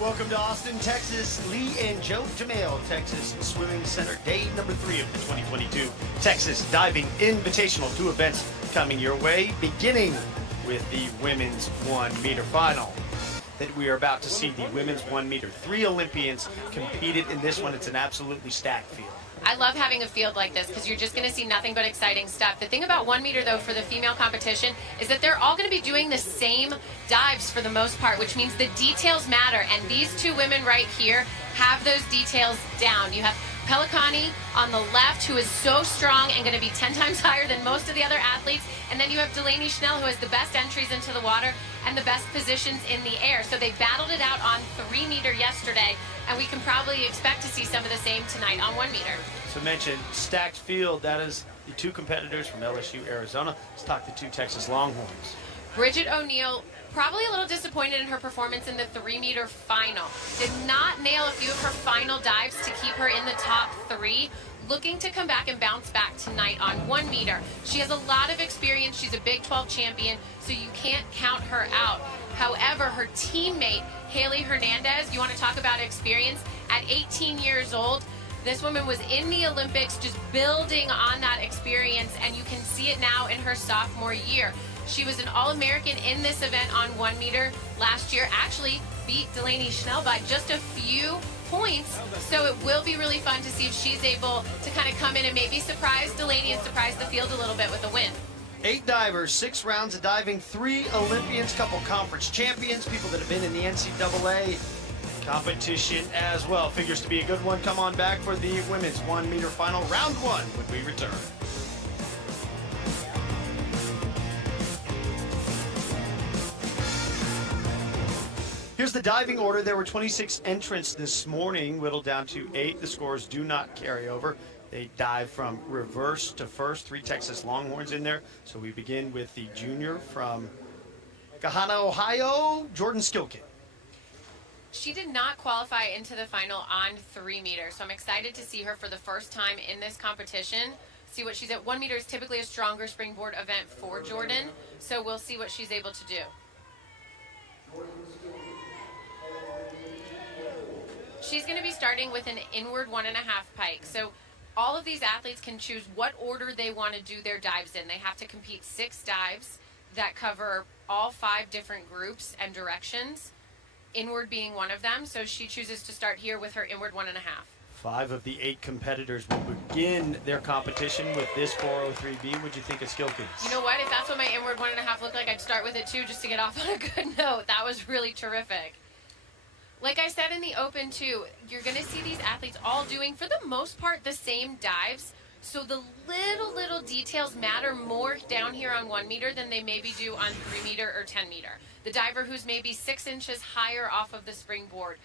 Welcome to Austin, Texas. Lee and Joe Jamale, Texas Swimming Center, day number 3 of the 2022 Texas Diving Invitational. 2 events coming your way, beginning with the women's 1 meter final. That we are about to see the women's 1 meter. 3 Olympians competed in this one. It's an absolutely stacked field. I love having a field like this because you're just going to see nothing but exciting stuff. The thing about 1 meter, though, for the female competition is that they're all going to be doing the same dives for the most part, which means the details matter. And these 2 women right here have those details down. You have Pelicani on the left, who is so strong and going to be 10 times higher than most of the other athletes. And then you have Delaney Schnell, who has the best entries into the water and the best positions in the air. So they battled it out on 3 meter yesterday, and we can probably expect to see some of the same tonight on 1 meter. So mentioned stacked field. That is the 2 competitors from LSU, Arizona. Let's talk the 2 Texas Longhorns. Bridget O'Neill, probably a little disappointed in her performance in the 3 meter final. Did not nail a few of her final dives to keep her in the top 3. Looking to come back and bounce back tonight on 1 meter. She has a lot of experience. She's a Big 12 champion, so you can't count her out. However, her teammate, Haley Hernandez, you want to talk about experience, at 18 years old, this woman was in the Olympics just building on that experience, and you can see it now in her sophomore year. She was an All-American in this event on 1 meter last year, actually beat Delaney Schnell by just a few points, so it will be really fun to see if she's able to kind of come in and maybe surprise Delaney and surprise the field a little bit with a win. 8 divers, 6 rounds of diving, 3 Olympians, couple conference champions, people that have been in the NCAA competition as well. Figures to be a good one. Come on back for the women's 1 meter final, round 1, when we return. Here's the diving order. There were 26 entrants this morning, whittled down to 8. The scores do not carry over. They dive from reverse to first. 3 Texas Longhorns in there. So we begin with the junior from Kahana, Ohio, Jordan Skilkin. She did not qualify into the final on 3 meters, so I'm excited to see her for the first time in this competition. See what she's at. 1 meter is typically a stronger springboard event for Jordan, so we'll see what she's able to do. She's going to be starting with an inward 1.5 pike. So all of these athletes can choose what order they want to do their dives in. They have to compete 6 dives that cover all 5 different groups and directions, inward being one of them. So she chooses to start here with her inward 1.5. 5 of the 8 competitors will begin their competition with this 403B. What'd you think of Skilkins? You know what? If that's what my inward 1.5 looked like, I'd start with it too, just to get off on a good note. That was really terrific. Like I said in the open too, you're going to see these athletes all doing, for the most part, the same dives. So the little details matter more down here on 1 meter than they maybe do on 3 meter or 10 meter. The diver who's maybe 6 inches higher off of the springboard,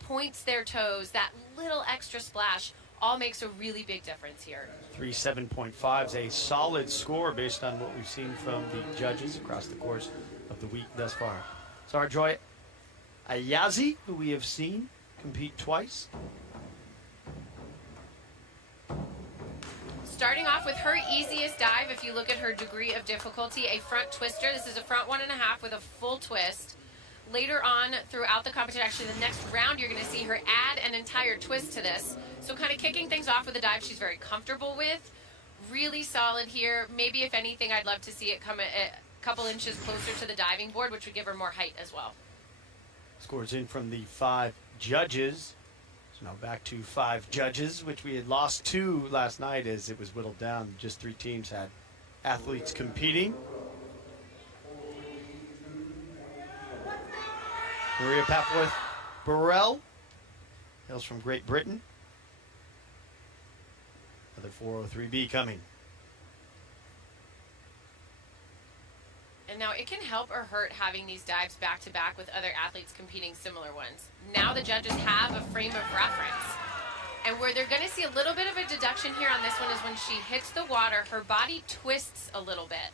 points their toes, that little extra splash, all makes a really big difference here. 3.7.5 is a solid score based on what we've seen from the judges across the course of the week thus far. So our Joy Ayazi, who we have seen compete twice. Starting off with her easiest dive, if you look at her degree of difficulty, a front twister. This is a front 1.5 with a full twist. Later on throughout the competition, actually the next round, you're going to see her add an entire twist to this. So kind of kicking things off with a dive she's very comfortable with. Really solid here. Maybe if anything, I'd love to see it come a couple inches closer to the diving board, which would give her more height as well. Scores in from the 5 judges. So now back to 5 judges, which we had lost 2 last night as it was whittled down. Just 3 teams had athletes competing. Maria Papworth Burrell hails from Great Britain. Another 403B coming. And now it can help or hurt having these dives back-to-back with other athletes competing similar ones. Now the judges have a frame of reference. And where they're going to see a little bit of a deduction here on this one is when she hits the water, her body twists a little bit.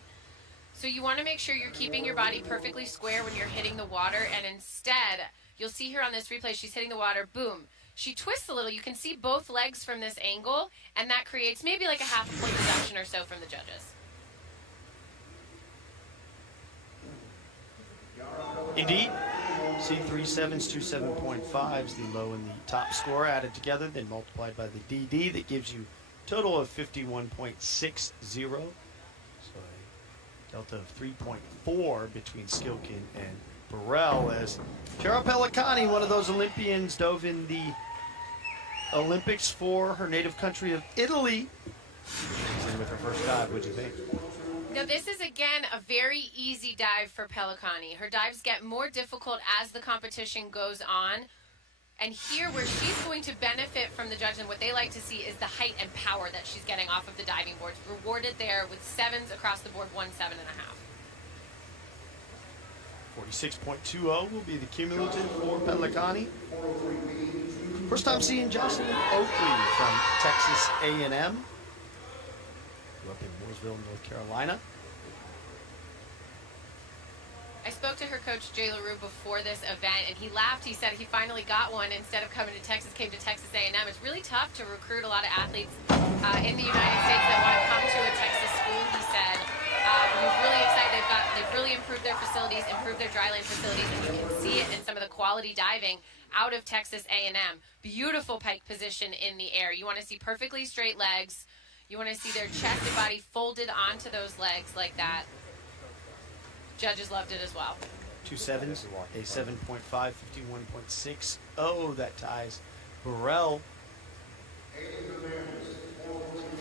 So you want to make sure you're keeping your body perfectly square when you're hitting the water, and instead, you'll see here on this replay, she's hitting the water, boom. She twists a little. You can see both legs from this angle, and that creates maybe like a half a point deduction or so from the judges. Indeed. See, 3 sevens, 2 7.5s, the low and the top score added together, then multiplied by the DD. That gives you a total of 51.60. So a delta of 3.4 between Skilkin and Burrell, as Chiara Pellicani, one of those Olympians, dove in the Olympics for her native country of Italy. She's in with her first dive. What'd you think? Now, this is, again, a very easy dive for Pellicani. Her dives get more difficult as the competition goes on. And here, where she's going to benefit from the judges, and what they like to see is the height and power that she's getting off of the diving boards. Rewarded there with 7s across the board, 1 7.5. 46.20 will be the cumulative for Pellicani. First time seeing Jocelyn Oakley from Texas A&M. Grew up in Mooresville, North Carolina. I spoke to her coach, Jay LaRue, before this event, and he laughed. He said he finally got one. Instead of coming to Texas, came to Texas A&M. It's really tough to recruit a lot of athletes in the United States that want to come to a Texas school, he said. He's really excited. They've really improved their facilities, improved their dryland facilities, and you can see it in some of the quality diving out of Texas A&M. Beautiful pike position in the air. You want to see perfectly straight legs. You want to see their chest and body folded onto those legs like that. Judges loved it as well. 2 sevens, a 7.5, 51.60. That ties Burrell.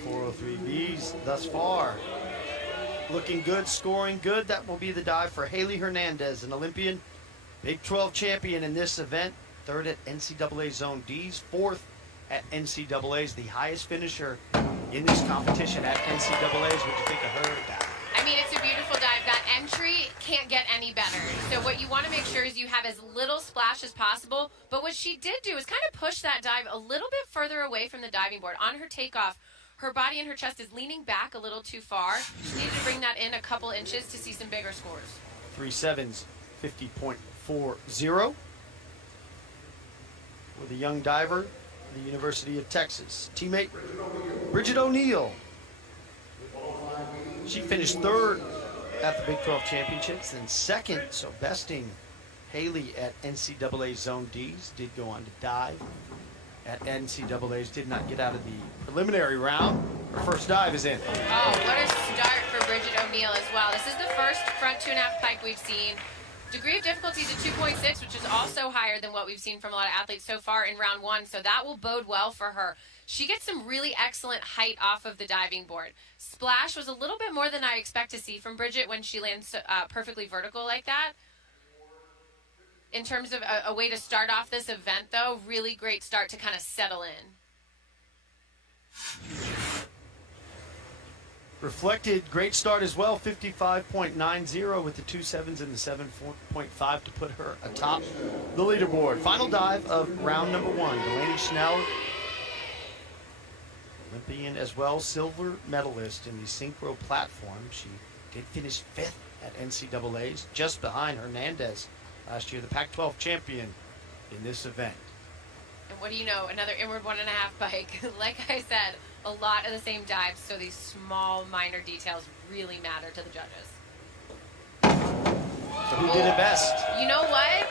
403Bs thus far. Looking good, scoring good. That will be the dive for Haley Hernandez, an Olympian, Big 12 champion in this event. 3rd at NCAA Zone Ds, 4th at NCAA's, the highest finisher in this competition at NCAA's. What do you think of her dive? I mean, it's a beautiful dive. That entry can't get any better. So what you want to make sure is you have as little splash as possible. But what she did do is kind of push that dive a little bit further away from the diving board. On her takeoff, her body and her chest is leaning back a little too far. She needed to bring that in a couple inches to see some bigger scores. 3 sevens, 50.40. For the young diver, the University of Texas. Teammate Bridget O'Neill. She finished 3rd at the Big 12 Championships, then 2nd, so besting Haley at NCAA Zone Ds. Did go on to dive at NCAA's, did not get out of the preliminary round. Her first dive is in. Oh, what a start for Bridget O'Neill as well. This is the first front 2.5 pike we've seen. Degree of difficulty is a 2.6, which is also higher than what we've seen from a lot of athletes so far in round 1, so that will bode well for her. She gets some really excellent height off of the diving board. Splash was a little bit more than I expect to see from Bridget when she lands perfectly vertical like that. In terms of a way to start off this event, though, really great start to kind of settle in. Reflected, great start as well, 55.90 with the 2 sevens and the 7.5 to put her atop the leaderboard. Final dive of round number 1. Delaney Schnell, Olympian as well, silver medalist in the synchro platform. She did finish 5th at NCAA's, just behind Hernandez last year, the Pac-12 champion in this event. And what do you know, another inward 1.5 pike. Like I said, a lot of the same dives, so these small, minor details really matter to the judges. So who did it best? You know what?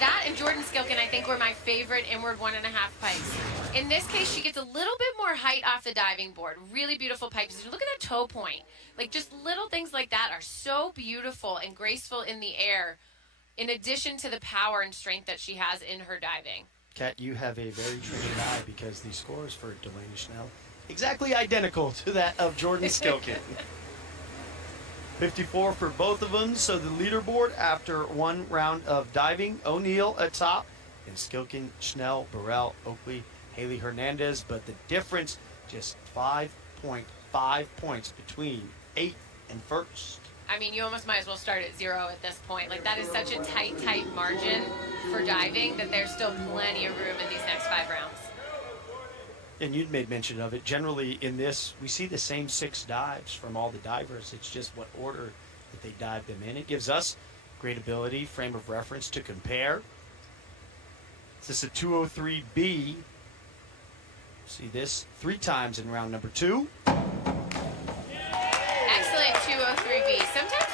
That and Jordan Skilkin, I think, were my favorite inward 1.5 pikes. In this case, she gets a little bit more height off the diving board. Really beautiful pike position. Look at that toe point. Like, just little things like that are so beautiful and graceful in the air, in addition to the power and strength that she has in her diving. Kat, you have a very trained eye because the scores for Delaney Schnell exactly identical to that of Jordan Skilkin. 54 for both of them, so the leaderboard after 1 round of diving, O'Neill atop, and Skilkin, Schnell, Burrell, Oakley, Haley Hernandez, but the difference just 5.5 points between 8th and 1st. I mean, you almost might as well start at 0 at this point. Like, that is such a tight margin for diving that there's still plenty of room in these next 5 rounds. And you'd made mention of it. Generally in this, we see the same 6 dives from all the divers. It's just what order that they dive them in. It gives us great ability, frame of reference to compare. Is this a 203B? See this 3 times in round number 2. Excellent 203B. Sometimes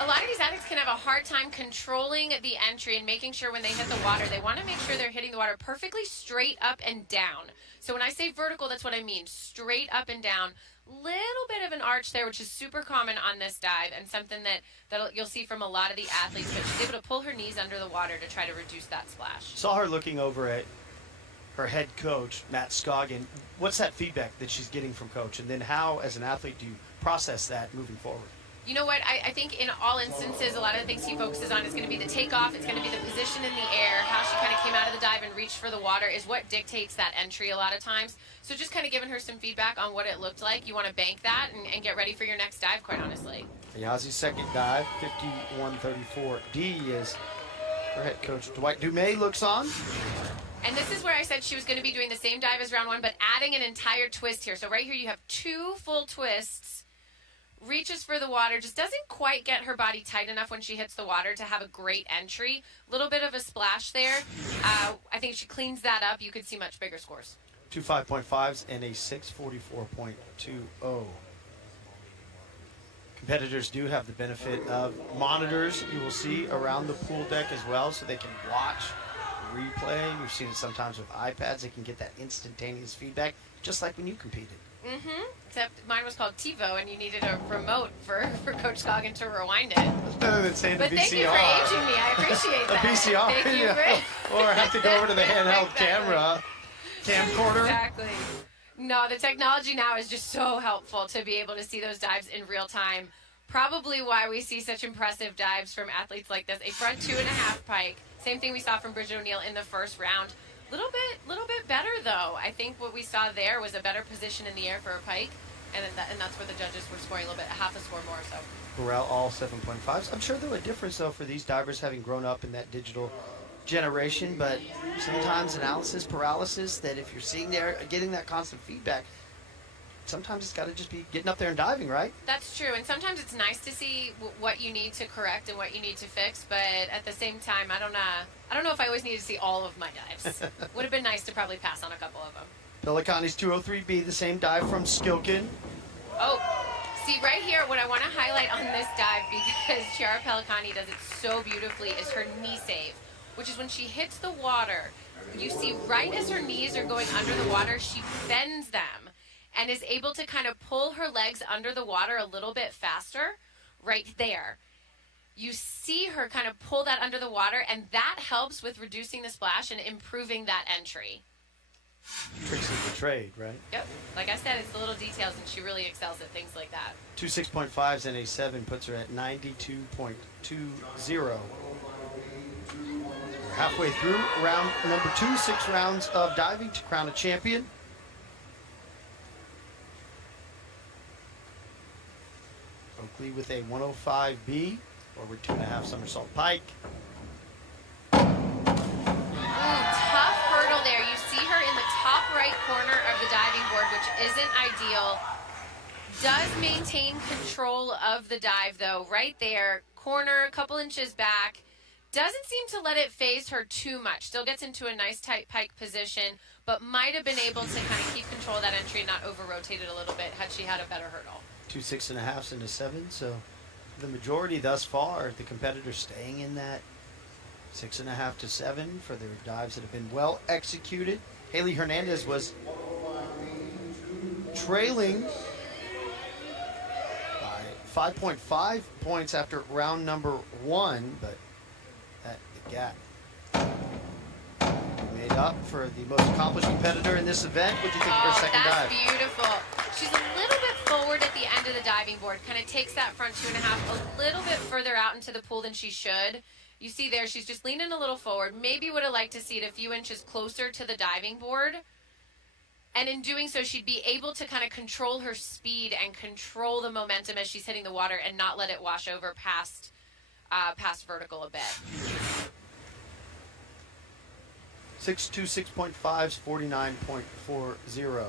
a a lot of these athletes can have a hard time controlling the entry and making sure when they hit the water, they want to make sure they're hitting the water perfectly straight up and down. So when I say vertical, that's what I mean, straight up and down. Little bit of an arch there, which is super common on this dive and something that you'll see from a lot of the athletes, but she's able to pull her knees under the water to try to reduce that splash. Saw her looking over at her head coach, Matt Scoggin. What's that feedback that she's getting from coach? And then how, as an athlete, do you process that moving forward? You know what? I think in all instances, a lot of the things he focuses on is going to be the takeoff. It's going to be the position in the air, how she kind of came out of the dive and reached for the water is what dictates that entry a lot of times. So just kind of giving her some feedback on what it looked like. You want to bank that and get ready for your next dive, quite honestly. Ayazi's second dive, 51.34D, as her head coach Dwight Dumais looks on. And this is where I said she was going to be doing the same dive as round one, but adding an entire twist here. So right here you have 2 full twists. Reaches for the water, just doesn't quite get her body tight enough when she hits the water to have a great entry. Little bit of a splash there. I think if she cleans that up, you could see much bigger scores. 2 5.5s and a 6:44.20. Competitors do have the benefit of monitors you will see around the pool deck as well, so they can watch, replay. We've seen it sometimes with iPads. They can get that instantaneous feedback, just like when you competed. Except mine was called TiVo, and you needed a remote for Coach Scoggin to rewind it. That's better than saying but the VCR. Thank you for aging me. I appreciate that. A VCR, Thank you for... or have to go over to the handheld camera, camcorder. Exactly. No, the technology now is just so helpful to be able to see those dives in real time. Probably why we see such impressive dives from athletes like this. A front 2.5 pike. Same thing we saw from Bridget O'Neill in the first round. Little bit better though. I think what we saw there was a better position in the air for a pike, and that's where the judges were scoring a little bit, half a score more. So. Burrell all 7.5s. I'm sure there was a difference though for these divers having grown up in that digital generation, but sometimes analysis paralysis. That if you're seeing there, getting that constant feedback, sometimes it's got to just be getting up there and diving, right? That's true, and sometimes it's nice to see what you need to correct and what you need to fix, but at the same time, I don't know if I always need to see all of my dives. Would have been nice to probably pass on a couple of them. Pelicani's 203B, the same dive from Skilkin. Oh, see right here, what I want to highlight on this dive, because Chiara Pelicani does it so beautifully, is her knee save, which is when she hits the water, you see right as her knees are going under the water, she bends them and is able to kind of pull her legs under the water a little bit faster right there. You see her kind of pull that under the water, and that helps with reducing the splash and improving that entry. Tricks of the trade, right? Yep. Like I said, it's the little details, and she really excels at things like that. 2 6.5s and a 7 puts her at 92.20. We're halfway through round number 2, 6 rounds of diving to crown a champion. Oakley with a 105B, forward 2.5 somersault pike. Ooh, tough hurdle there. You see her in the top right corner of the diving board, which isn't ideal. Does maintain control of the dive, though, right there. Corner, a couple inches back. Doesn't seem to let it phase her too much. Still gets into a nice tight pike position, but might have been able to kind of keep control of that entry and not over-rotate it a little bit had she had a better hurdle. 2 6.5s and a 7, so the majority thus far, the competitors staying in that 6.5 to 7 for their dives that have been well executed. Haley Hernandez was trailing by 5.5 points after round number 1, but that the gap made up for the most accomplished competitor in this event. What do you think of her second dive? That's beautiful. She's a little bit forward at the end of the diving board, kind of takes that front 2.5 a little bit further out into the pool than she should. You see there, she's just leaning a little forward. Maybe would have liked to see it a few inches closer to the diving board. And in doing so, she'd be able to kind of control her speed and control the momentum as she's hitting the water and not let it wash over past vertical a bit. 6.2, 6.5s, 49.40.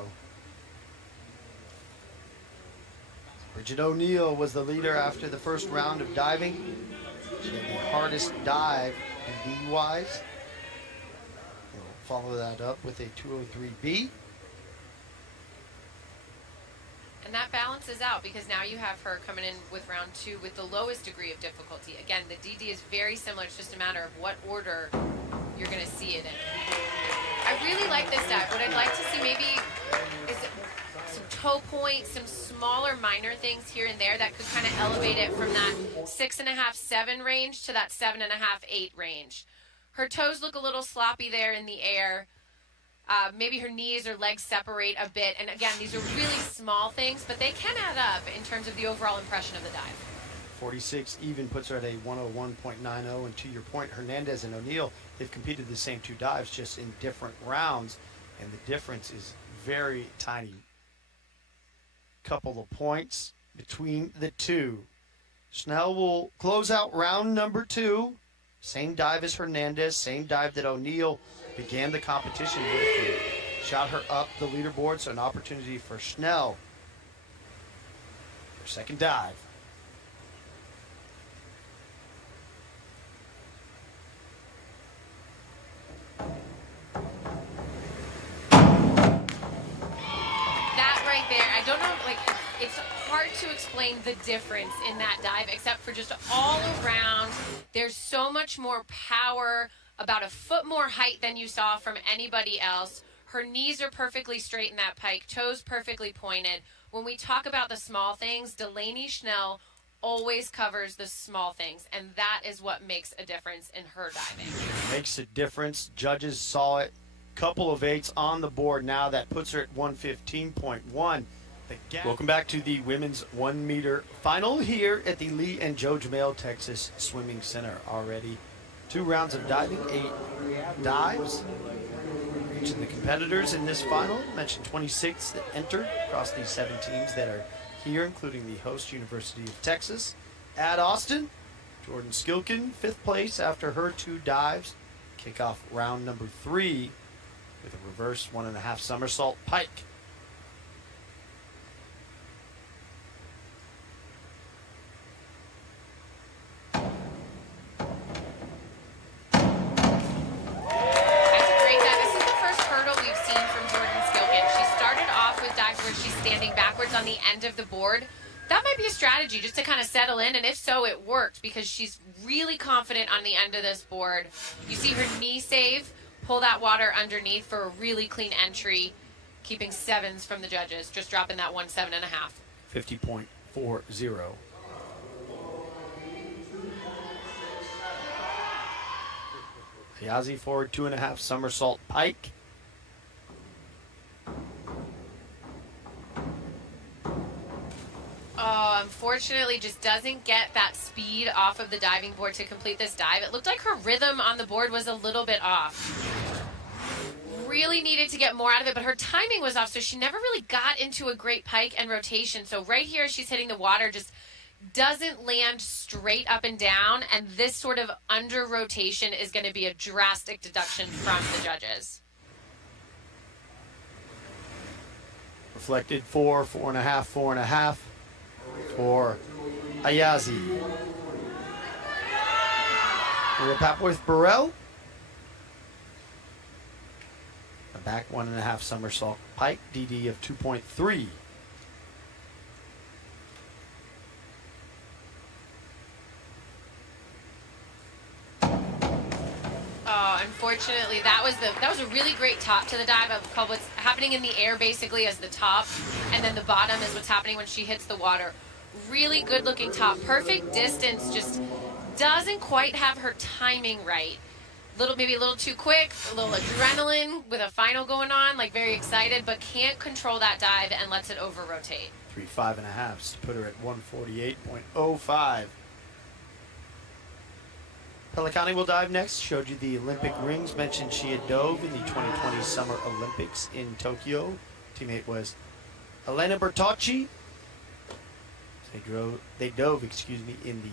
Bridget O'Neill was the leader after the first round of diving. She had the hardest dive B-wise. We'll follow that up with a 203B. And that balances out because now you have her coming in with round 2 with the lowest degree of difficulty. Again, the DD is very similar. It's just a matter of what order you're going to see it in. I really like this dive. What I'd like to see maybe is some toe points, some smaller minor things here and there that could kind of elevate it from that 6.5, 7 range to that 7.5, 8 range. Her toes look a little sloppy there in the air. Maybe her knees or legs separate a bit. And again, these are really small things, but they can add up in terms of the overall impression of the dive. 46 even puts her at a 101.90. And to your point, Hernandez and O'Neill, they've competed the same 2 dives just in different rounds. And the difference is very tiny. Couple of points between the 2. Schnell will close out round number 2. Same dive as Hernandez, same dive that O'Neill began the competition with. Shot her up the leaderboard, so an opportunity for Schnell. Her second dive. That right there, I don't know, like, it's hard to explain the difference in that dive except for just all around. There's so much more power, about a foot more height than you saw from anybody else. Her knees are perfectly straight in that pike, toes perfectly pointed. When we talk about the small things, Delaney Schnell always covers the small things, and that is what makes a difference in her diving. Makes a difference. Judges saw it. Couple of 8s on the board now. That puts her at 115.1. Welcome back to the women's 1 meter final here at the Lee and Joe Jamel Texas Swimming Center. Already 2 rounds of diving, 8 dives. Each of the competitors in this final, mentioned 26 that entered across these 7 teams that are here, including the host University of Texas. At Austin, Jordan Skilkin, 5th place after her 2 dives. Kick off round number 3 with a reverse 1.5 somersault pike. Standing backwards on the end of the board. That might be a strategy just to kind of settle in, and if so, it worked because she's really confident on the end of this board. You see her knee save, pull that water underneath for a really clean entry, keeping 7s from the judges, just dropping that 1.7.5. 50.40. Ayazi forward 2.5 somersault pike. Oh, unfortunately, just doesn't get that speed off of the diving board to complete this dive. It looked like her rhythm on the board was a little bit off. Really needed to get more out of it, but her timing was off, so she never really got into a great pike and rotation. So right here, she's hitting the water, just doesn't land straight up and down, and this sort of under rotation is going to be a drastic deduction from the judges. Reflected 4, 4.5, 4.5 for Ayazi. Maria Papworth-Burrell. A back 1.5 somersault pike, DD of 2.3. Unfortunately, that was a really great top to the dive. I would call what's happening in the air basically as the top, and then the bottom is what's happening when she hits the water. Really good looking top, perfect distance, just doesn't quite have her timing right. Maybe a little too quick, a little adrenaline with a final going on, like very excited, but can't control that dive and lets it over rotate. 3 5.5s to put her at 148.05. Pelicani will dive next. Showed you the Olympic rings. Mentioned she had dove in the 2020 Summer Olympics in Tokyo. Teammate was Elena Bertocci. They dove, in the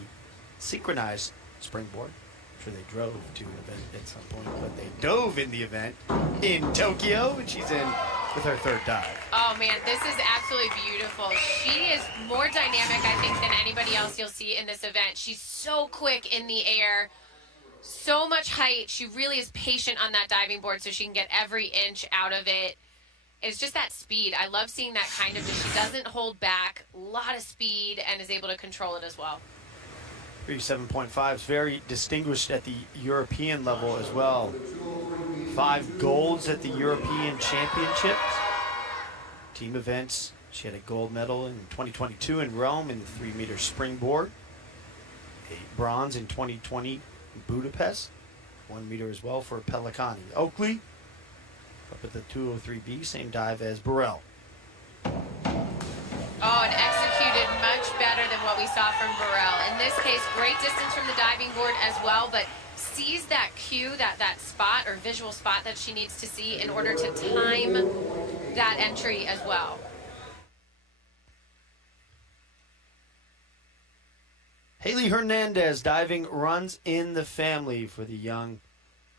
synchronized springboard. I'm sure they drove to an event at some point, but they dove in the event in Tokyo, and she's in with her 3rd dive. Oh man, this is absolutely beautiful. She is more dynamic, I think, than anybody else you'll see in this event. She's so quick in the air. So much height. She really is patient on that diving board so she can get every inch out of it. it's just that speed. I love seeing that kind of, she doesn't hold back, a lot of speed, and is able to control it as well. 37.5 is very distinguished at the European level as well. 5 golds at the European Championships. Team events, she had a gold medal in 2022 in Rome in the 3-meter springboard. A bronze in 2020 in Budapest. 1 meter as well for Pelicani. Oakley up at the 203B, same dive as Burrell. Oh, and executed much better than what we saw from Burrell. In this case, great distance from the diving board as well, but sees that cue, that spot or visual spot that she needs to see in order to time that entry as well. Haley Hernandez diving runs in the family for the young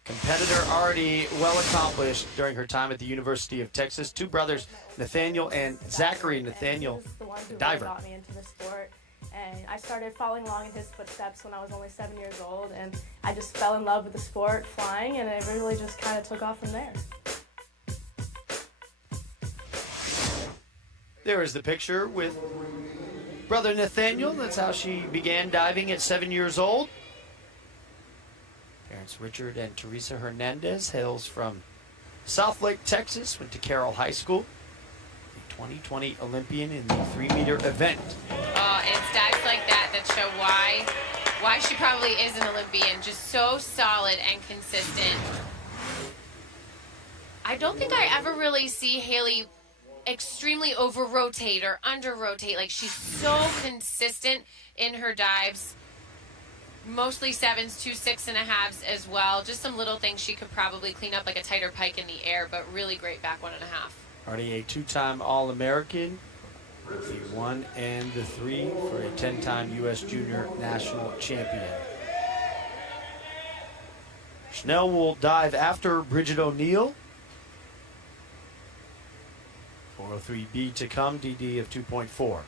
competitor, already well accomplished during her time at the University of Texas. 2 brothers, Nathaniel and Zachary. Nathaniel, the one who diver. got me into the sport, and I started following along in his footsteps when I was only 7 years old, and I just fell in love with the sport, flying, and it really just kind of took off from there. There is the picture with brother Nathaniel. That's how she began diving at 7 years old. Parents Richard and Teresa Hernandez hails from South Lake, Texas. Went to Carroll High School. The 2020 Olympian in the 3-meter event. Oh, and it's dives like that that show why she probably is an Olympian. Just so solid and consistent. I don't think I ever really see Haley extremely over-rotate or under-rotate. Like, she's so consistent in her dives. Mostly 7s, 2 6.5s as well. Just some little things she could probably clean up, like a tighter pike in the air, but really great back 1.5. Already a 2-time All-American, with the 1 and the 3 for a 10-time U.S. Junior National Champion. Schnell will dive after Bridget O'Neill. 403B to come, DD of 2.4.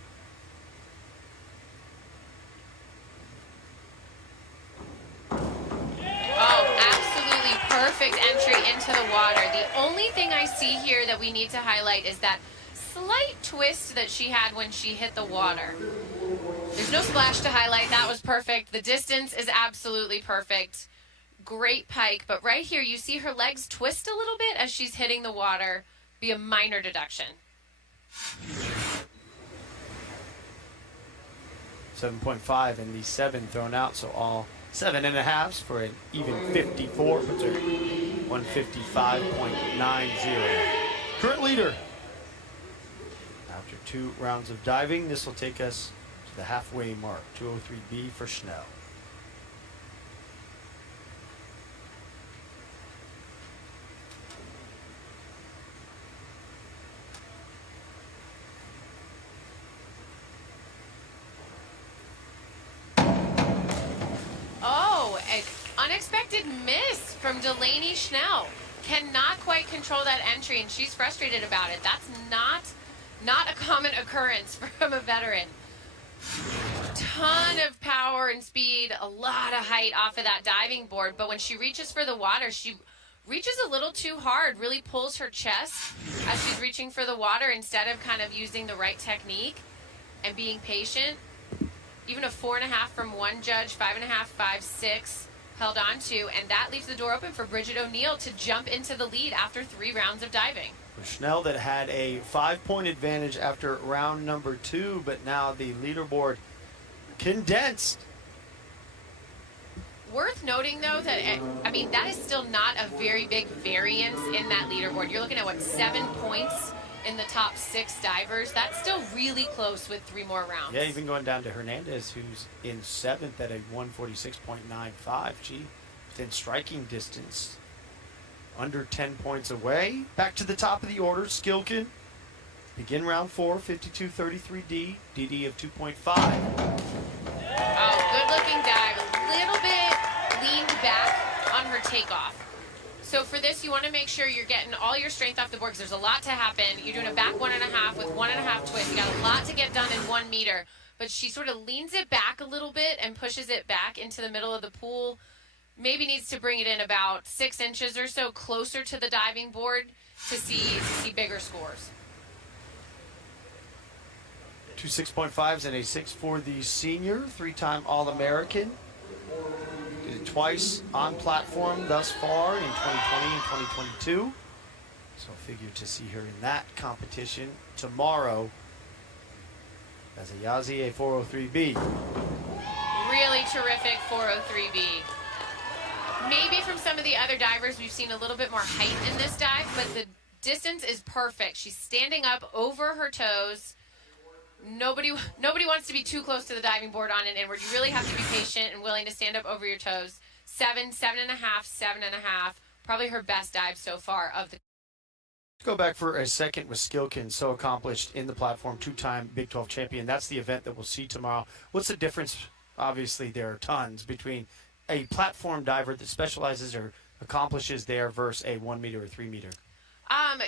Perfect entry into the water. The only thing I see here that we need to highlight is that slight twist that she had when she hit the water. There's no splash to highlight. That was perfect. The distance is absolutely perfect. Great pike. But right here, you see her legs twist a little bit as she's hitting the water. Be a minor deduction. 7.5 and the 7 thrown out, so all 7.5s for an even 54. Puts her 155.90. Current leader. After 2 rounds of diving, this will take us to the halfway mark. 203B for Schnell. Unexpected miss from Delaney Schnell. Cannot quite control that entry, and she's frustrated about it. That's not a common occurrence from a veteran. Ton of power and speed, a lot of height off of that diving board, but when she reaches for the water, she reaches a little too hard, really pulls her chest as she's reaching for the water instead of kind of using the right technique and being patient. Even a 4.5 from one judge, 5.5, 5, 6. Held on to, and that leaves the door open for Bridget O'Neill to jump into the lead after 3 rounds of diving. For Schnell, that had a 5-point advantage after round number 2, but now the leaderboard condensed. Worth noting, though, that, I mean, that is still not a very big variance in that leaderboard. You're looking at, what, 7 points in the top 6 divers. That's still really close with 3 more rounds. Yeah, even going down to Hernandez, who's in 7th at a 146.95. Gee, within striking distance, under 10 points away. Back to the top of the order, Skilkin. Begin round 4, 52-33D, DD of 2.5. Oh, good looking dive. A little bit leaned back on her takeoff. So for this, you want to make sure you're getting all your strength off the board because there's a lot to happen. You're doing a back 1.5 with 1.5 twist. You got a lot to get done in 1 meter. But she sort of leans it back a little bit and pushes it back into the middle of the pool. maybe needs to bring it in about 6 inches or so closer to the diving board to see bigger scores. 2 6.5s and a 6 for the senior, 3-time All-American. Did it twice on platform thus far in 2020 and 2022. So figure to see her in that competition tomorrow as a Yazi, a 403B. Really terrific 403B. Maybe from some of the other divers, we've seen a little bit more height in this dive, but the distance is perfect. She's standing up over her toes. Nobody wants to be too close to the diving board on an inward. You really have to be patient and willing to stand up over your toes. 7, 7.5, 7.5. Probably her best dive so far of the. Let's go back for a second with Skilkin, so accomplished in the platform, 2-time Big 12 champion. That's the event that we'll see tomorrow. What's the difference? Obviously, there are tons between a platform diver that specializes or accomplishes there versus a 1 meter or 3 meter.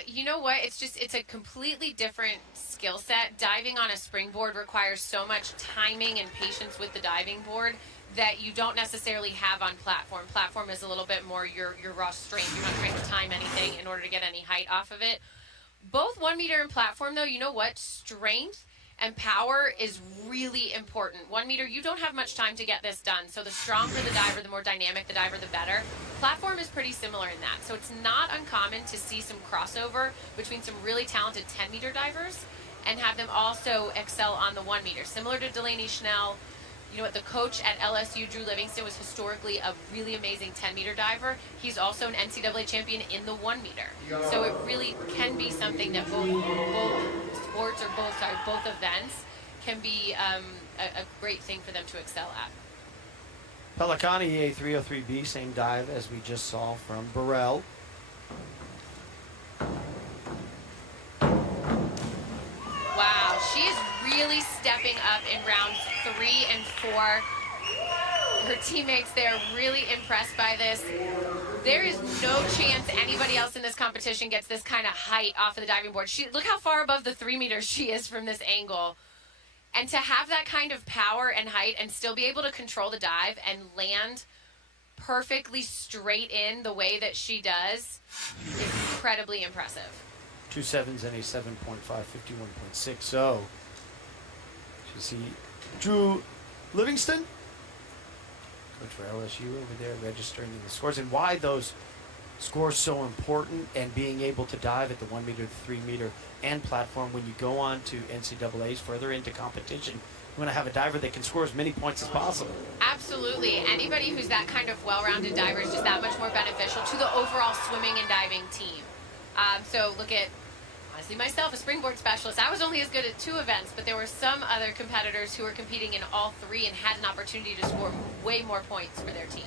You know what? It's a completely different skill set. Diving on a springboard requires so much timing and patience with the diving board that you don't necessarily have on platform. Platform is a little bit more your raw strength. You're not trying to time anything in order to get any height off of it. Both 1 meter and platform, though, you know what? Strength and power is really important. 1 meter, you don't have much time to get this done. So the stronger the diver, the more dynamic the diver, the better. Platform is pretty similar in that. So it's not uncommon to see some crossover between some really talented 10-meter divers and have them also excel on the 1 meter. Similar to Delaney Schnell. You know what, the coach at LSU, Drew Livingston, was historically a really amazing 10-meter diver. He's also an NCAA champion in the 1 meter. So it really can be something that both sports or both events can be a great thing for them to excel at. Pelicani, a 303B, same dive as we just saw from Burrell. Wow, she's really stepping up in rounds 3 and 4. Her teammates there really impressed by this. There is no chance anybody else in this competition gets this kind of height off of the diving board. Look how far above the 3 meters she is from this angle. And to have that kind of power and height and still be able to control the dive and land perfectly straight in the way that she does is incredibly impressive. 2 7s and a 7.5, 51.6. So, you see Drew Livingston, coach for LSU over there, registering the scores, and why those scores so important, and being able to dive at the 1 meter, the 3 meter, and platform when you go on to NCAAs further into competition. You want to have a diver that can score as many points as possible. Absolutely. Anybody who's that kind of well-rounded diver is just that much more beneficial to the overall swimming and diving team. So look at, honestly, myself, a springboard specialist. I was only as good at 2 events, but there were some other competitors who were competing in all 3 and had an opportunity to score way more points for their team.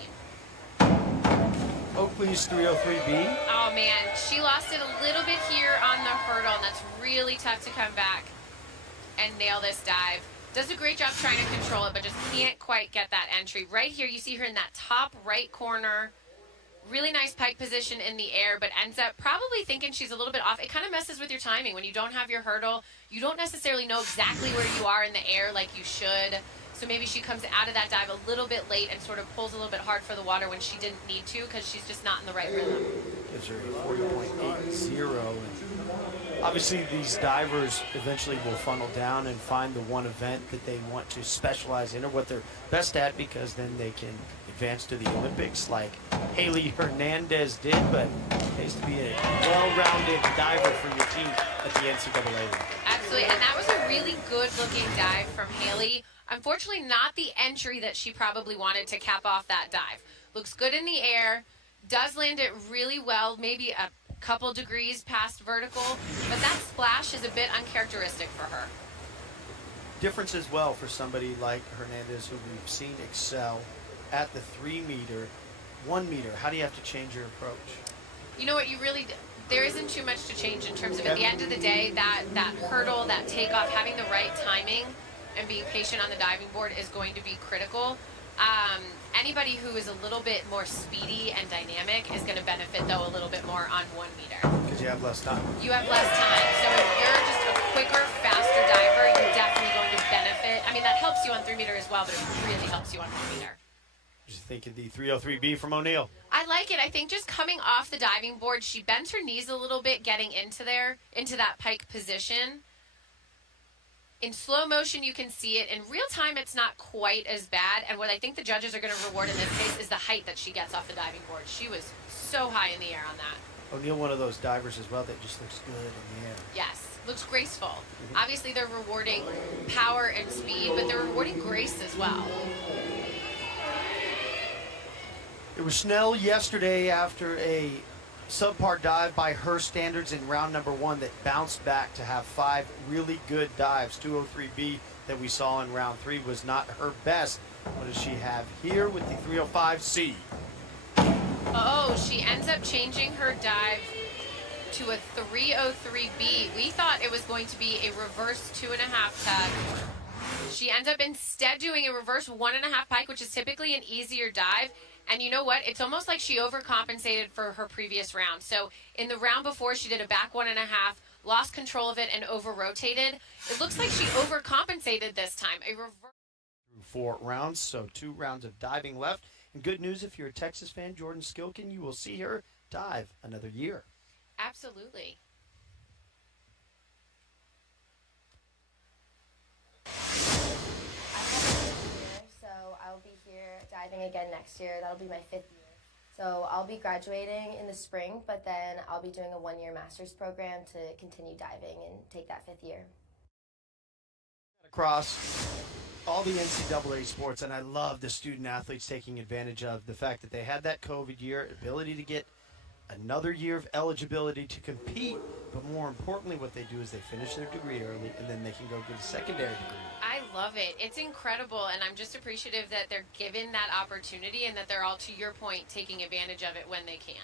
Oakley's 303B. Oh, man. She lost it a little bit here on the hurdle, and that's really tough to come back and nail this dive. Does a great job trying to control it, but just can't quite get that entry. Right here, you see her in that top right corner. Really nice pike position in the air, but ends up probably thinking she's a little bit off. It kind of messes with your timing. When you don't have your hurdle, you don't necessarily know exactly where you are in the air like you should. So maybe she comes out of that dive a little bit late and sort of pulls a little bit hard for the water when she didn't need to because she's just not in the right rhythm. Gives her a 40.80. And obviously, these divers eventually will funnel down and find the one event that they want to specialize in or what they're best at, because then they can advance to the Olympics like Haley Hernandez did, but it pays to be a well-rounded diver for your team at the NCAA level. Absolutely, and that was a really good-looking dive from Haley. Unfortunately, not the entry that she probably wanted to cap off that dive. Looks good in the air, does land it really well, maybe a couple degrees past vertical, but that splash is a bit uncharacteristic for her. Difference as well for somebody like Hernandez, who we've seen excel at the 3 meter, 1 meter. How do you have to change your approach? You know what, there isn't too much to change in terms of, at the end of the day, that hurdle, that takeoff, having the right timing and being patient on the diving board is going to be critical. Anybody who is a little bit more speedy and dynamic is going to benefit, though, a little bit more on 1 meter. Because you have less time. You have less time. So if you're just a quicker, faster diver, you're definitely going to benefit. I mean, that helps you on 3 meter as well, but it really helps you on 1 meter. Just think of the 303B from O'Neill. I like it. I think just coming off the diving board, she bent her knees a little bit getting into that pike position. In slow motion, you can see it. In real time, it's not quite as bad. And what I think the judges are going to reward in this case is the height that she gets off the diving board. She was so high in the air on that. O'Neill, one of those divers as well that just looks good in the air. Yes, looks graceful. Obviously, they're rewarding power and speed, but they're rewarding grace as well. It was Schnell yesterday after a subpar dive by her standards in round number 1 that bounced back to have 5 really good dives. 203B that we saw in round 3 was not her best. What does she have here with the 305C? Oh, she ends up changing her dive to a 303B. We thought it was going to be a reverse 2.5 tug. She ends up instead doing a reverse 1.5 pike, which is typically an easier dive. And you know what? It's almost like she overcompensated for her previous round. So in the round before, she did a back 1.5, lost control of it, and over-rotated. It looks like she overcompensated this time. Through 4 rounds, so 2 rounds of diving left. And good news, if you're a Texas fan, Jordan Skilken, you will see her dive another year. Absolutely. I'll be here diving again next year. That'll be my 5th year. So I'll be graduating in the spring, but then I'll be doing a 1-year master's program to continue diving and take that 5th year. Across all the NCAA sports, and I love the student athletes taking advantage of the fact that they had that COVID year, ability to get another year of eligibility to compete, but more importantly, what they do is they finish their degree early, and then they can go get a secondary degree. I love it. It's incredible, and I'm just appreciative that they're given that opportunity and that they're all, to your point, taking advantage of it when they can.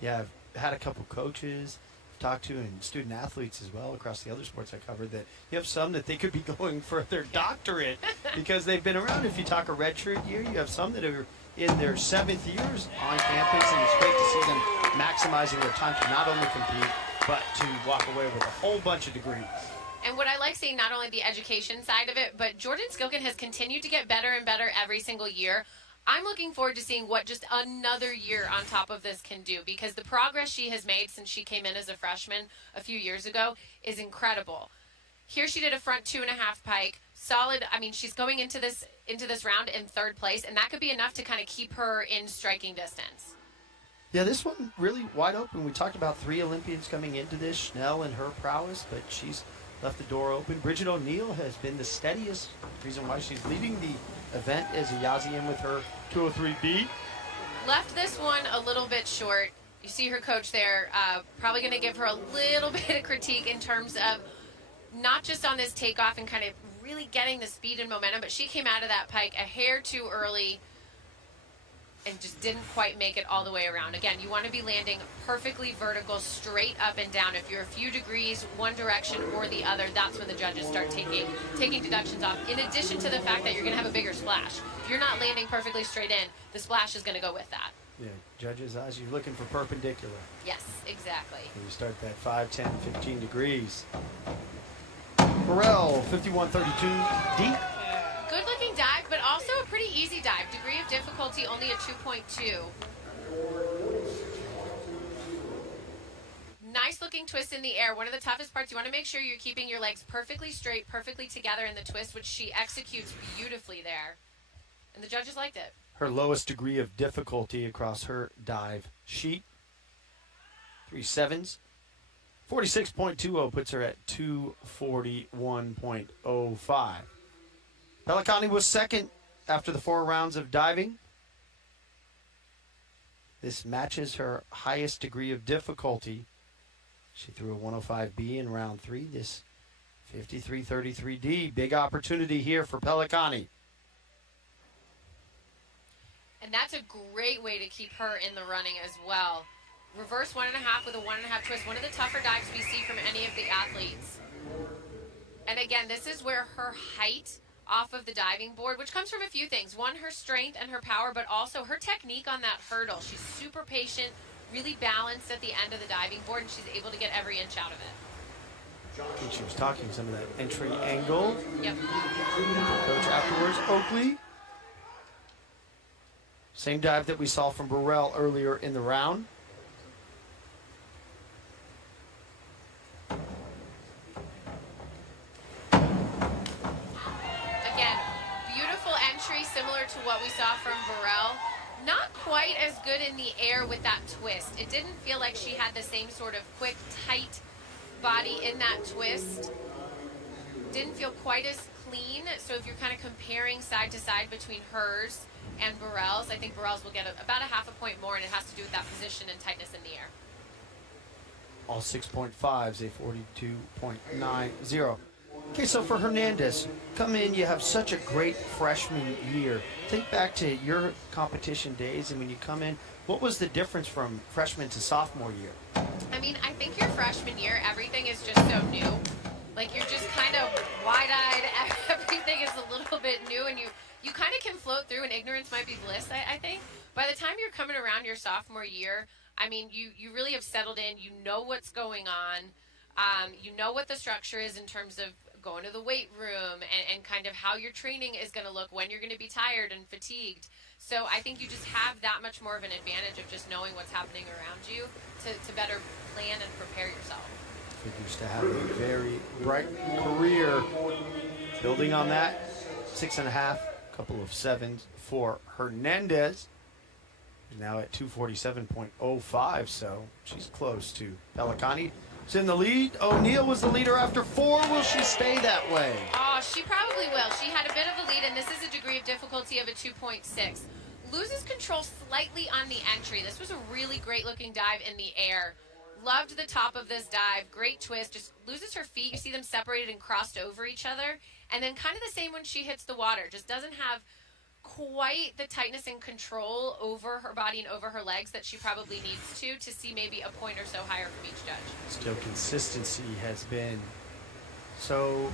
Yeah, I've had a couple coaches I've talked to and student athletes as well across the other sports I covered that you have some that they could be going for their doctorate because they've been around. If you talk a redshirt year, you have some that are in their 7th years on campus, and it's great to see them maximizing their time to not only compete, but to walk away with a whole bunch of degrees. And what I like seeing, not only the education side of it, but Jordan Skilken has continued to get better and better every single year. I'm looking forward to seeing what just another year on top of this can do, because the progress she has made since she came in as a freshman a few years ago is incredible. Here she did a front 2.5 pike, solid. I mean, she's going into this round in 3rd place, and that could be enough to kind of keep her in striking distance. Yeah, this one really wide open. We talked about 3 Olympians coming into this, Schnell and her prowess, but she's left the door open. Bridget O'Neill has been the steadiest, reason why she's leading the event as Yazian with her 203B. Left this one a little bit short. You see her coach there, probably going to give her a little bit of critique in terms of not just on this takeoff and kind of really getting the speed and momentum, but she came out of that pike a hair too early and just didn't quite make it all the way around. Again, you want to be landing perfectly vertical, straight up and down. If you're a few degrees one direction or the other, that's when the judges start taking deductions off, in addition to the fact that you're going to have a bigger splash. If you're not landing perfectly straight in, the splash is going to go with that. Yeah, judges' eyes, you're looking for perpendicular. Yes, exactly. And you start that 5, 10, 15 degrees. Burrell, 5132 deep. Good looking dive, but also a pretty easy dive. Degree of difficulty only a 2.2. Nice looking twist in the air. One of the toughest parts, you want to make sure you're keeping your legs perfectly straight, perfectly together in the twist, which she executes beautifully there. And the judges liked it. Her lowest degree of difficulty across her dive sheet. 3 7s. 46.20 puts her at 241.05. Pelicani was second after the 4 rounds of diving. This matches her highest degree of difficulty. She threw a 105B in round 3. This 53.33D. Big opportunity here for Pelicani. And that's a great way to keep her in the running as well. Reverse 1.5 with a 1.5 twist. One of the tougher dives we see from any of the athletes. And again, this is where her height off of the diving board, which comes from a few things. One, her strength and her power, but also her technique on that hurdle. She's super patient, really balanced at the end of the diving board, and she's able to get every inch out of it. And she was talking some of that entry angle. Yep. Coach afterwards, Oakley. Same dive that we saw from Burrell earlier in the round. Again, beautiful entry, similar to what we saw from Burrell. Not quite as good in the air with that twist. It didn't feel like she had the same sort of quick, tight body in that twist. Didn't feel quite as clean. So if you're kind of comparing side to side between hers and Burrell's, I think Burrell's will get about a half a point more, and it has to do with that position and tightness in the air. All 6.5s, a 42.90. Okay, so for Hernandez, come in, you have such a great freshman year. Think back to your competition days, and when you come in, what was the difference from freshman to sophomore year? I mean, I think your freshman year, everything is just so new. Like, you're just kind of wide-eyed. Everything is a little bit new, and you kind of can float through, and ignorance might be bliss, I think. By the time you're coming around your sophomore year, I mean, you really have settled in. You know what's going on. You know what the structure is in terms of going to the weight room and kind of how your training is going to look, when you're going to be tired and fatigued. So I think you just have that much more of an advantage of just knowing what's happening around you to better plan and prepare yourself. Figures to have a very bright career. Building on that, 6.5, couple of 7s for Hernandez. Now at 247.05, so she's close to Pelicani. She's in the lead. O'Neal was the leader after 4. Will she stay that way? Oh, she probably will. She had a bit of a lead, and this is a degree of difficulty of a 2.6. Loses control slightly on the entry. This was a really great-looking dive in the air. Loved the top of this dive. Great twist. Just loses her feet. You see them separated and crossed over each other. And then kind of the same when she hits the water. Just doesn't have quite the tightness and control over her body and over her legs that she probably needs to see maybe a point or so higher from each judge. Still, consistency has been so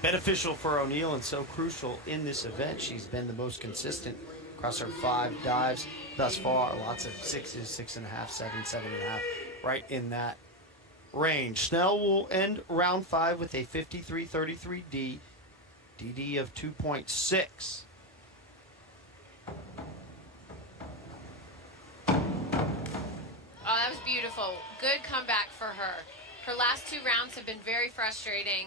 beneficial for O'Neal and so crucial in this event. She's been the most consistent across her 5 dives thus far. Lots of 6s, 6.5, 7, 7.5, right in that range. Snell will end round 5 with a 53.33 DD of 2.6. Oh, that was beautiful. Good comeback for her. Her last 2 rounds have been very frustrating.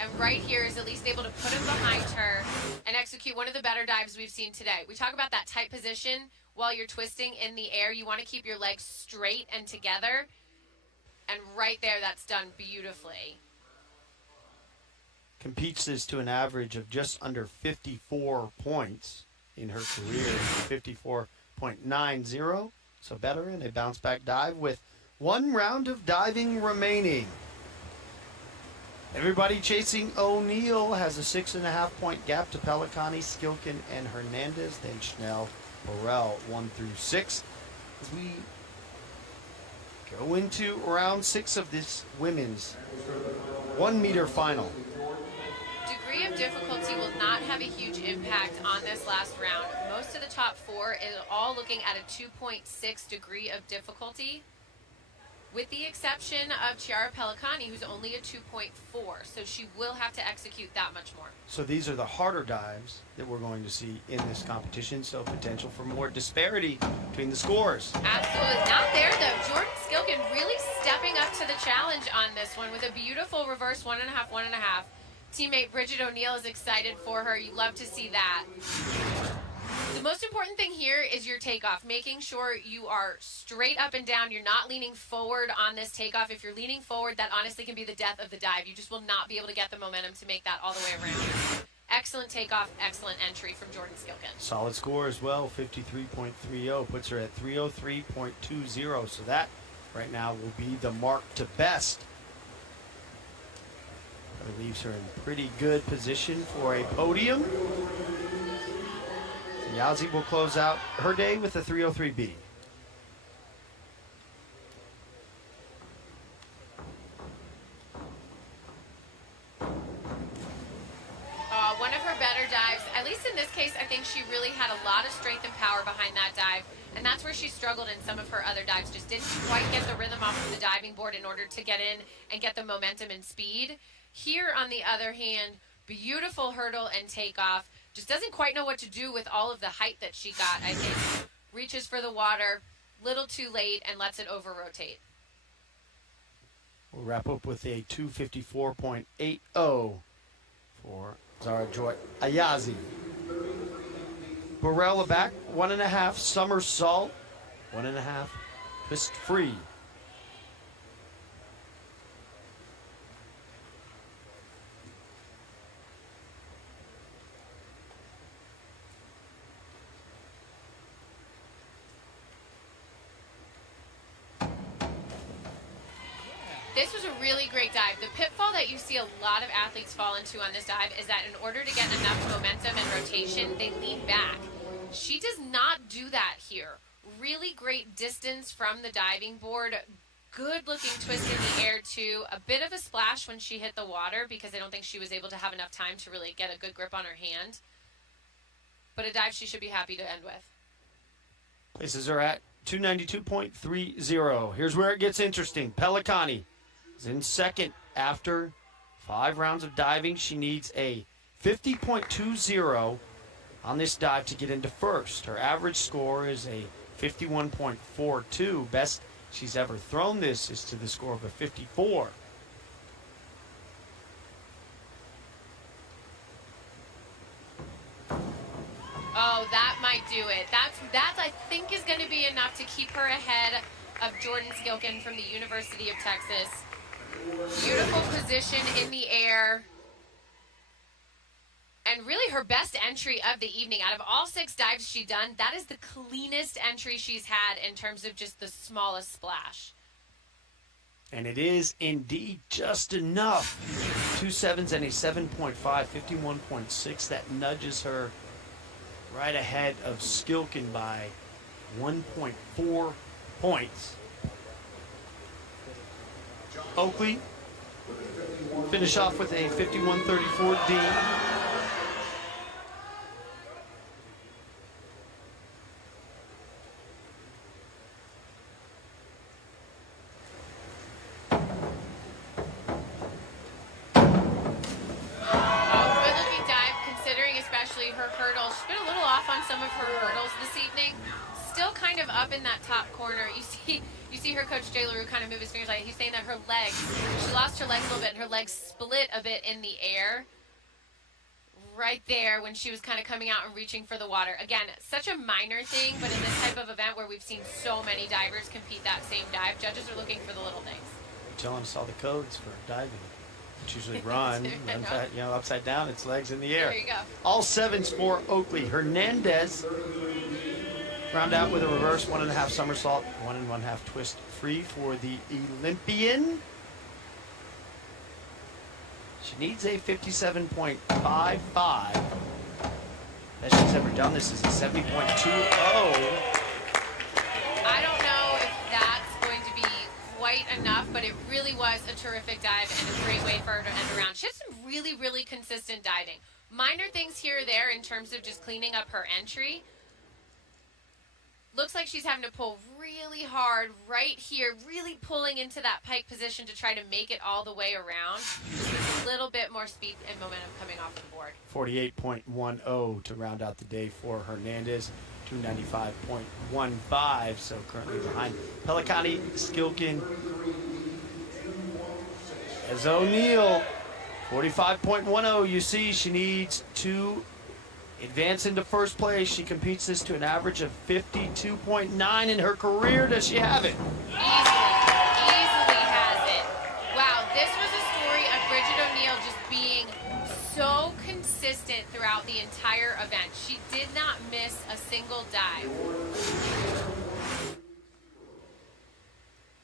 And right here is at least able to put him behind her and execute one of the better dives we've seen today. We talk about that tight position while you're twisting in the air. You want to keep your legs straight and together. And right there, that's done beautifully. Competes this to an average of just under 54 points in her career, 54.90. So better in a bounce-back dive with 1 round of diving remaining. Everybody chasing O'Neal has a 6.5 point gap to Pelicani, Skilkin, and Hernandez. Then Schnell, Burrell, 1 through 6. As we go into round 6 of this women's 1 meter final. Degree of difficulty will not have a huge impact on this last round. Most of the top 4 is all looking at a 2.6 degree of difficulty, with the exception of Chiara Pelicani, who's only a 2.4. So she will have to execute that much more. So these are the harder dives that we're going to see in this competition. So potential for more disparity between the scores. Absolutely. Not there, though. Jordan Skilkin really stepping up to the challenge on this one with a beautiful reverse 1.5, 1.5. Teammate Bridget O'Neal is excited for her. You love to see that. The most important thing here is your takeoff, making sure you are straight up and down. You're not leaning forward on this takeoff. If you're leaning forward, that honestly can be the death of the dive. You just will not be able to get the momentum to make that all the way around. Excellent takeoff, excellent entry from Jordan Skilkin. Solid score as well, 53.30, puts her at 303.20. So that right now will be the mark to best. That leaves her in pretty good position for a podium. Yazzie will close out her day with a 303B. One of her better dives, at least in this case, I think she really had a lot of strength and power behind that dive. And that's where she struggled in some of her other dives. Just didn't quite get the rhythm off of the diving board in order to get in and get the momentum and speed. Here, on the other hand, beautiful hurdle and takeoff. just doesn't quite know what to do with all of the height that she got, I think. Reaches for the water, little too late, and lets it over-rotate. We'll wrap up with a 254.80 for Zara Joy Ayazi. Barella back, 1.5 somersault, 1.5 twist free. This was a really great dive. The pitfall that you see a lot of athletes fall into on this dive is that in order to get enough momentum and rotation, they lean back. She does not do that here. Really great distance from the diving board. Good looking twist in the air too. A bit of a splash when she hit the water because I don't think she was able to have enough time to really get a good grip on her hand. But a dive she should be happy to end with. Places are at 292.30. Here's where it gets interesting. Pelicani is in second after 5 rounds of diving. She needs a 50.20 on this dive to get into first. Her average score is a 51.42. Best she's ever thrown this is to the score of a 54. Oh, that might do it. That I think is going to be enough to keep her ahead of Jordan Skilkin from the University of Texas. Beautiful position in the air. And really her best entry of the evening. Out of all 6 dives she's done, that is the cleanest entry she's had in terms of just the smallest splash. And it is indeed just enough. 2 7s and a 7.5, 51.6. That nudges her right ahead of Skilkin by 1.4 points. Oakley finish off with a 51.34 D. Her hurdles. She's been a little off on some of her hurdles this evening. Still kind of up in that top corner. You see her coach Jay LaRue kind of move his fingers like he's saying that her legs, she lost her legs a little bit and her legs split a bit in the air. Right there when she was kind of coming out and reaching for the water. Again, such a minor thing, but in this type of event where we've seen so many divers compete that same dive, judges are looking for the little things. Tell us all the codes for diving. It's usually run upside down, it's legs in the air. There you go. All 7s for Oakley. Hernandez round out with a reverse 1.5 somersault, 1 1/2 twist free for the Olympian. She needs a 57.55. Best she's ever done this is a 70.20. I don't know if that's going to be quite enough, but it really was a terrific dive and a great way for her to end around. She has some really, really consistent diving. Minor things here or there in terms of just cleaning up her entry. Looks like she's having to pull really hard right here, really pulling into that pike position to try to make it all the way around. Just with a little bit more speed and momentum coming off the board. 48.10 to round out the day for Hernandez. 295.15, so currently behind Pelicani, Skilkin. As O'Neill, 45.10. You see, she needs to advance into first place. She competes this to an average of 52.9 in her career. Does she have it? Easily has it. Wow, this was a story of Bridget O'Neill just being so consistent throughout the entire event. She did not miss a single dive.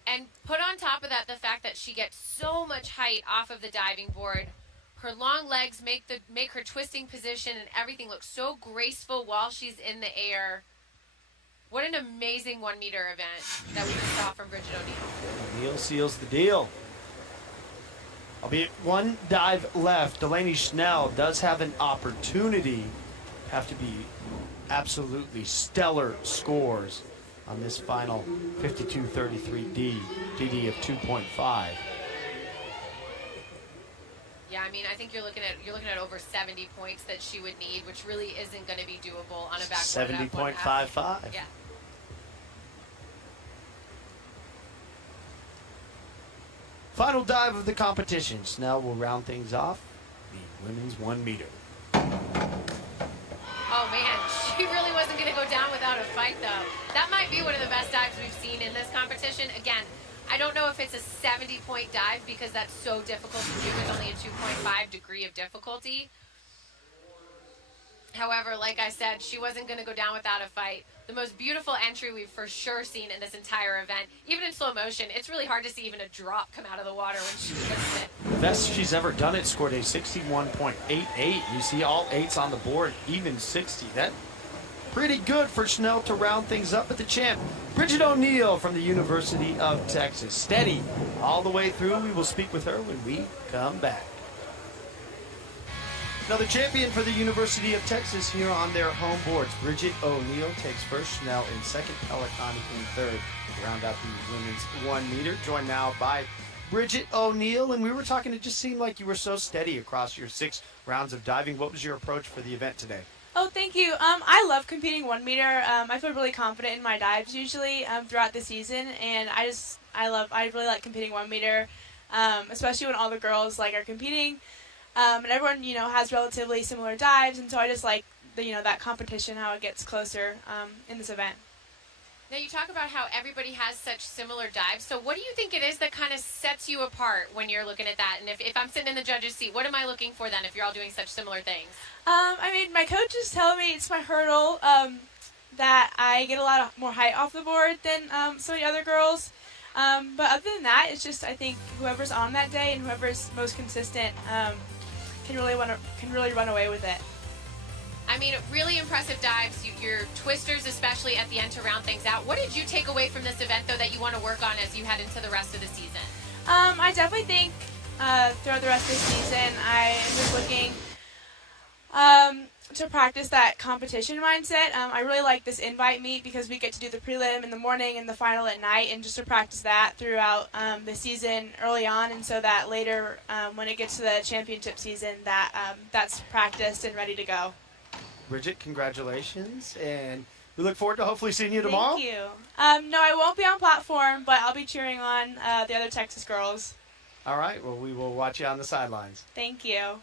And put on top of that the fact that she gets so much height off of the diving board. Her long legs make her twisting position and everything look so graceful while she's in the air. What an amazing 1 meter event that we just saw from Bridget O'Neill. O'Neill seals the deal. Albeit 1 dive left. Delaney Schnell does have an opportunity. Have to be absolutely stellar scores on this final 52.33 DD of 2.5. Yeah, I mean, I think you're looking at over 70 points that she would need, which really isn't going to be doable on a backboard. 70.55. Yeah. Final dive of the competition. Snell will round things off. The women's 1 meter. Oh man, she really wasn't going to go down without a fight, though. That might be one of the best dives we've seen in this competition. Again, I don't know if it's a 70-point dive because that's so difficult to do with only a 2.5 degree of difficulty. However, like I said, she wasn't going to go down without a fight. The most beautiful entry we've for sure seen in this entire event. Even in slow motion, it's really hard to see even a drop come out of the water when she hits it. The best she's ever done it, scored a 61.88. You see all 8s on the board, even 60. That pretty good for Snell to round things up at the champ. Bridget O'Neill from the University of Texas. Steady all the way through. We will speak with her when we come back. Now the champion for the University of Texas here on their home boards. Bridget O'Neill takes first, Snell in second, Pelicani in third. Round out the women's 1 meter. Joined now by Bridget O'Neill. And we were talking, it just seemed like you were so steady across your 6 rounds of diving. What was your approach for the event today? Oh, thank you. I love competing 1 meter. I feel really confident in my dives usually throughout the season, and I really like competing 1 meter, especially when all the girls are competing, and everyone has relatively similar dives, and so I just like that competition, how it gets closer in this event. Now you talk about how everybody has such similar dives. So what do you think it is that kind of sets you apart when you're looking at that? And if I'm sitting in the judge's seat, what am I looking for then if you're all doing such similar things? I mean, my coach is telling me it's my hurdle, that I get a lot more height off the board than some of the other girls. But other than that, it's just I think whoever's on that day and whoever's most consistent can really run away with it. I mean, really impressive dives, your twisters especially at the end to round things out. What did you take away from this event, though, that you want to work on as you head into the rest of the season? I definitely think throughout the rest of the season I am just looking to practice that competition mindset. I really like this invite meet because we get to do the prelim in the morning and the final at night, and just to practice that throughout the season early on, and so that later when it gets to the championship season that's practiced and ready to go. Bridget, congratulations, and we look forward to hopefully seeing you tomorrow. Thank you. No, I won't be on platform, but I'll be cheering on the other Texas girls. All right, well, we will watch you on the sidelines. Thank you.